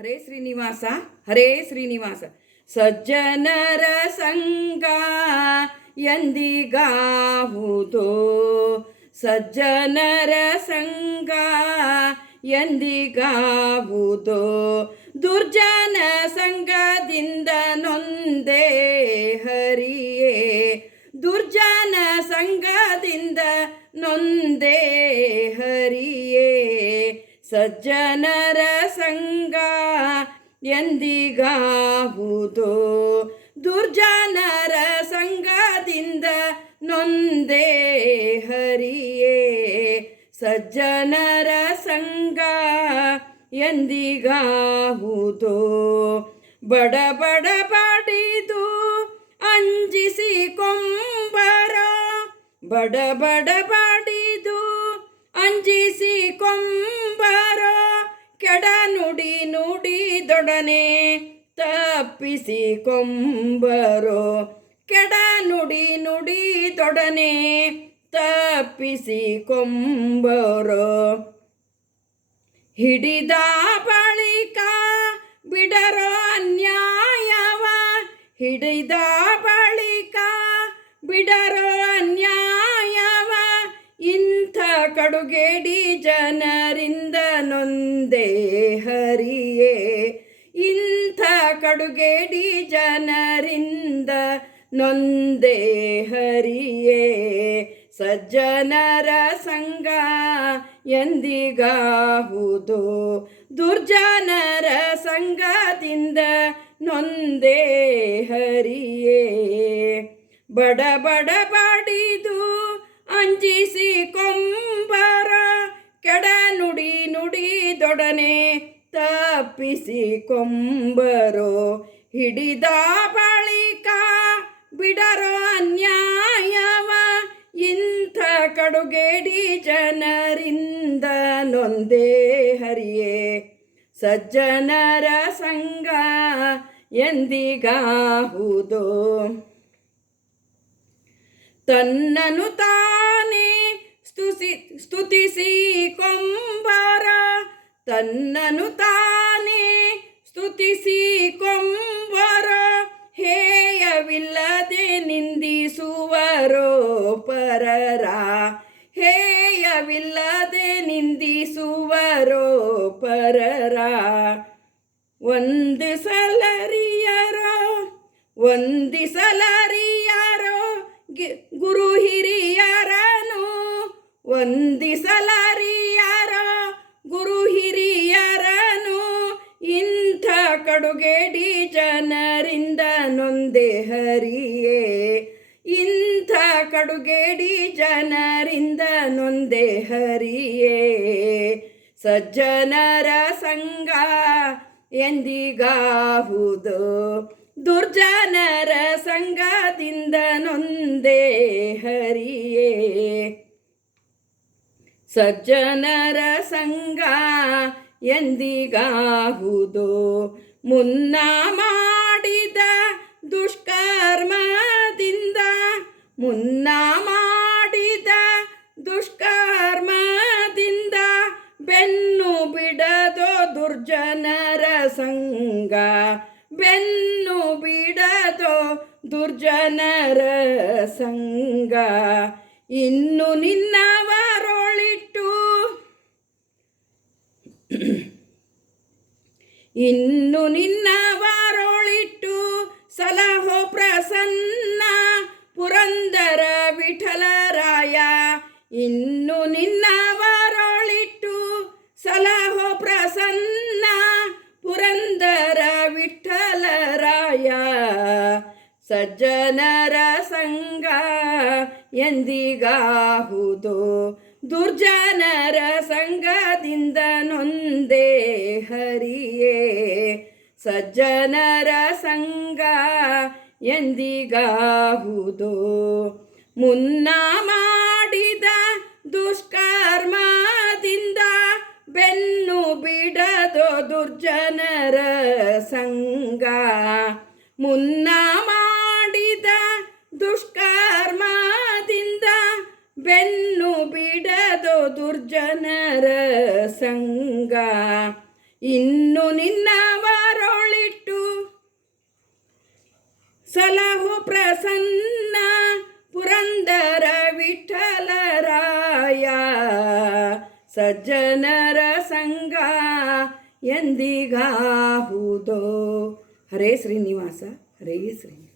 ಹರೇ ಶ್ರೀನಿವಾಸ ಹರೇ ಶ್ರೀನಿವಾಸ. ಸಜ್ಜನರ ಸಂಗ ಎಂದಿಗಾಹುದೋ, ಸಜ್ಜನರ ಸಂಗ ಎಂದಿಗಾಹುದೋ, ದುರ್ಜನ ಸಂಗದಿಂದ ನೊಂದೇ ಹರಿಯೇ, ದುರ್ಜನ ಸಂಗದಿಂದ ನೊಂದೇ ಹರಿಯೇ. ಸಜ್ಜನರ ಸಂಗ ಎಂದಿಗಾಹುದೋ, ದುರ್ಜನರ ಸಂಗದಿಂದ ನೊಂದೇ ಹರಿಯೇ. ಸಜ್ಜನರ ಸಂಗ ಎಂದಿಗಾಹುದೋ, ಬಡ ಬಡ ಬಡಿದು ಅಂಜಿಸಿ ಕೊಂಬರೋ, ಬಡ ಬಡ ಬಡಿದು ಅಂಜಿಸಿ ಕೊಂಬರೋ, ಕೆಡ ನುಡಿ ನುಡಿದೊಡನೆ ತಪ್ಪಿಸಿ ಕೊಂಬರೋ, ಕೆಡ ನುಡಿ ನುಡಿದೊಡನೆ ತಪ್ಪಿಸಿ ಕೊಂಬರೋ. ಹಿಡಿದ ಬಳಿಕ ಬಿಡರೋ ಅನ್ಯಾಯವ, ಹಿಡಿದ ಬಳಿಕ ಬಿಡರೋ ಅನ್ಯಾಯವ, ಇಂಥ ಕಡುಗೇಡಿ ಜನರಿಂದ ನೊಂದೇ ಹರಿಯೇ. ಇಂಥ ಕಡುಗೇಡಿ ಜನರಿಂದ ನೊಂದೇ ಹರಿಯೇ. ಸಜ್ಜನರ ಸಂಗ ಎಂದಿಗಾಹುದೋ, ದುರ್ಜನರ ಸಂಗದಿಂದ ನೊಂದೇ ಹರಿಯೇ. ಬಡ ಬಡ ಬಡಿದು ಅಂಜಿಸಿ ಕೊಂಬರ, ಕೆಡ ನುಡಿ ನುಡಿದೊಡನೆ ತಪ್ಪಿಸಿ ಕೊಂಬರೋ, ಹಿಡಿದ ಬಳಿಕ ಬಿಡರೋ ಅನ್ಯಾಯವ, ಇಂಥ ಕಡುಗೇಡಿ ಜನರಿಂದ ನೊಂದೇ ಹರಿಯೇ. ಸಜ್ಜನರ ಸಂಗ ಎಂದಿಗಾಹುದೋ, ತನ್ನನು ತಾನೇ ಸ್ತುತಿಸಿ ಕೊಂಬರ, ತನ್ನನು ತಾನೇ ಸ್ತುತಿಸಿ ಕೊಂಬರ, ಹೇಯವಿಲ್ಲದೆ ನಿಂದಿಸುವರೋ ಪರರ, ಹೇಯವಿಲ್ಲದೆ ನಿಂದಿಸುವರೋ ಪರರ. ವಂದಿಸಲರಿಯರೋ ವಂದಿಸಲರಿಯರೋ ಗುರು ಹಿರಿಯರನು, ವಂದಿಸಲರಿಯರೋ ಗುರು ಹಿರಿಯರನು, ಇಂಥ ಕಡುಗೇಡಿ ಜನರಿಂದ ನೊಂದೇ ಹರಿಯೇ. ಇಂಥ ಕಡುಗೇಡಿ ಜನರಿಂದ ನೊಂದೇ ಹರಿಯೇ. ಸಜ್ಜನರ ಸಂಗ ಎಂದಿಗಾಹುದೋ, ದುರ್ಜನರ ಸಂಗದಿಂದ ನೊಂದೇ ಹರಿಯೇ. ಸಜ್ಜನರ ಸಂಗ ಎಂದಿಗಾಹುದೋ, ಮುನ್ನ ಮಾಡಿದ ದುಷ್ಕರ್ಮದಿಂದ, ಮುನ್ನ ಮಾಡಿದ ದುಷ್ಕರ್ಮದಿಂದ ಬೆನ್ನು ಬಿಡದೋ ದುರ್ಜನರ ಸಂಗ, ಬೆನ್ನು ಬಿಡದೋ ದುರ್ಜನರ ಸಂಗ. ಇನ್ನು ನಿನ್ನವರೊಳಿಟ್ಟು, ಇನ್ನು ನಿನ್ನವರೊಳಿಟ್ಟು ಸಲಹೋ ಪ್ರಸನ್ನ ಪುರಂದರ ವಿಠಲರಾಯ, ಇನ್ನು ನಿನ್ನವರೊಳಿಟ್ಟು ಸಲಹೋ ಪ್ರಸನ್ನ ಪುರಂದರ ವಿಠಲರಾಯ. ಸಜ್ಜನರ ಸಂಗ ಎಂದಿಗಾಹುದೋ, ದುರ್ಜನರ ಸಂಗದಿಂದ ನೊಂದೇ ಹರಿಯೇ. ಸಜ್ಜನರ ಸಂಗ ಎಂದಿಗಾಹುದೋ, ಮುನ್ನ ಮಾಡಿದ ದುಷ್ಕರ್ಮದಿಂದ ಬೆನ್ನು ಬಿಡದೋ ದುರ್ಜನರ ಸಂಗ, ಮುನ್ನ ಮಾಡಿದ ದುಷ್ಕರ್ಮದಿಂದ ಬೆನ್ನು ಬಿಡದೋ ದುರ್ಜನರ ಸಂಗ. ಇನ್ನು ನಿನ್ನವರೊಳಿಟ್ಟು ಸಲಹು ಪ್ರಸನ್ನ ಪುರಂದರ ವಿಠಲರಾಯ. ಸಜ್ಜನರ ಸಂಗ ಎಂದಿಗಾಹುದೋ. ಹರೇ ಶ್ರೀನಿವಾಸ, ಹರೇ ಶ್ರೀನಿವಾಸ.